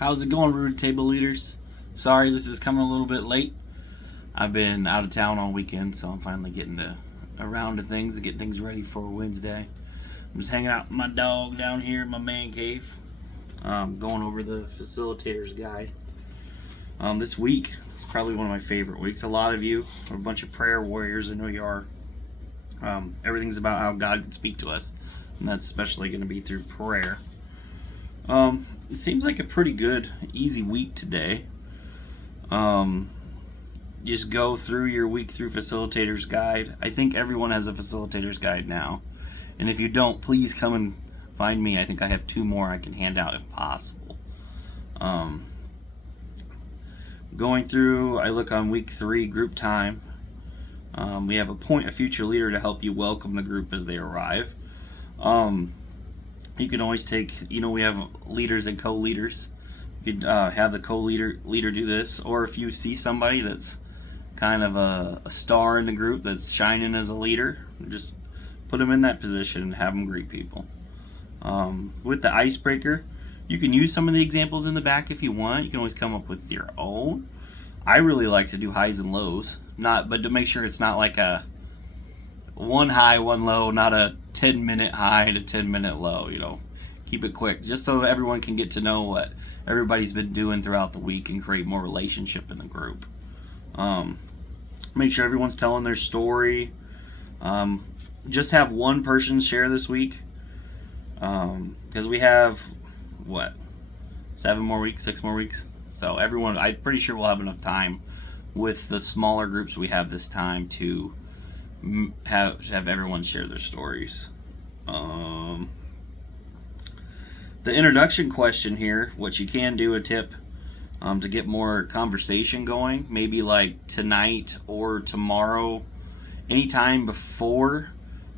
How's it going, Rude Table Leaders? Sorry this is coming a little bit late. I've been out of town all weekend, so I'm finally getting around to things and get things ready for Wednesday. I'm just hanging out with my dog down here in my man cave, going over the facilitator's guide. This week is probably one of my favorite weeks. A lot of you are a bunch of prayer warriors. I know you are. Everything's about how God can speak to us, and that's especially going to be through prayer. It seems like a pretty good, easy week today. Just go through your week through facilitator's guide. I think everyone has a facilitator's guide now, and if you don't, please come and find me. I think I have 2 more I can hand out if possible. Going through, I look on week 3 group time. We have appoint a future leader to help you welcome the group as they arrive. You can always take, we have leaders and co-leaders. You could have the co-leader do this, or if you see somebody that's kind of a star in the group that's shining as a leader, just put them in that position and have them greet people. With the icebreaker, you can use some of the examples in the back if you want. You can always come up with your own. I really like to do highs and lows, but to make sure it's not like a 1 high, 1 low, not a 10-minute high and a 10-minute low. Keep it quick, just so everyone can get to know what everybody's been doing throughout the week and create more relationship in the group. Make sure everyone's telling their story. Just have one person share this week, because we have 7 more weeks, 6 more weeks. So everyone, I'm pretty sure we'll have enough time with the smaller groups we have this time to have everyone share their stories. The introduction question here, what you can do, a tip to get more conversation going, maybe like tonight or tomorrow, anytime before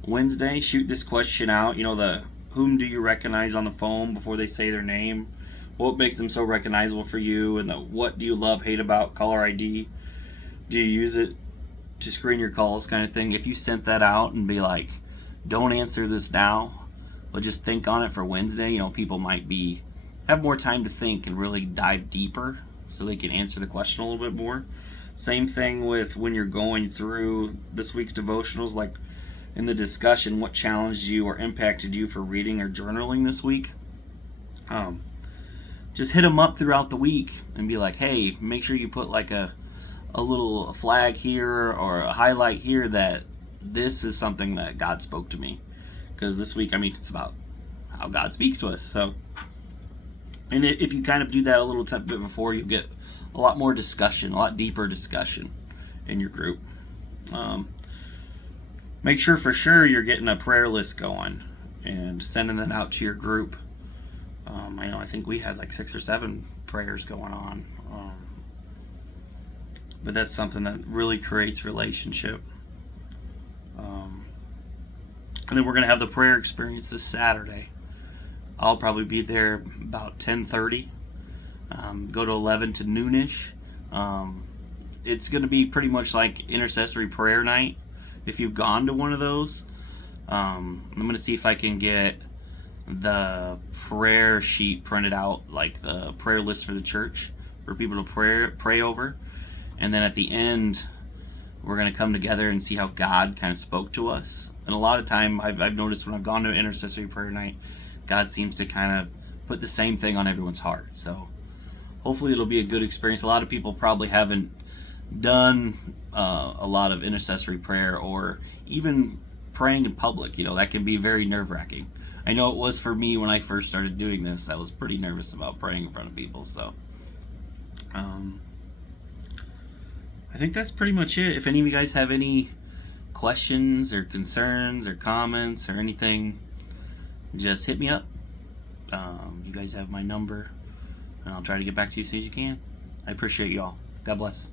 Wednesday, shoot this question out. Whom do you recognize on the phone before they say their name? What makes them so recognizable for you? And what do you love, hate about caller ID? Do you use it to screen your calls, kind of thing? If you sent that out and be like, don't answer this now, but just think on it for Wednesday, people might have more time to think and really dive deeper so they can answer the question a little bit more. Same thing with when you're going through this week's devotionals, like in the discussion, what challenged you or impacted you for reading or journaling this week. Just hit them up throughout the week and be like, hey, make sure you put like a little flag here or a highlight here that this is something that God spoke to me. Because this week, it's about how God speaks to us. So, and if you kind of do that a little bit before, you get a lot more discussion, a lot deeper discussion in your group. Make sure for sure you're getting a prayer list going and sending that out to your group. I think we had like 6 or 7 prayers going on. But that's something that really creates relationship. And then we're going to have the prayer experience this Saturday. I'll probably be there about 10:30. Go to 11 to noonish. It's going to be pretty much like intercessory prayer night. If you've gone to one of those, I'm going to see if I can get the prayer sheet printed out, like the prayer list for the church for people to pray over. And then at the end, we're going to come together and see how God kind of spoke to us. And a lot of time, I've noticed when I've gone to intercessory prayer night, God seems to kind of put the same thing on everyone's heart. So hopefully it'll be a good experience. A lot of people probably haven't done a lot of intercessory prayer or even praying in public. That can be very nerve-wracking. I know it was for me when I first started doing this. I was pretty nervous about praying in front of people. So I think that's pretty much it. If any of you guys have any questions or concerns or comments or anything, just hit me up. You guys have my number, and I'll try to get back to you as soon as you can. I appreciate you all. God bless.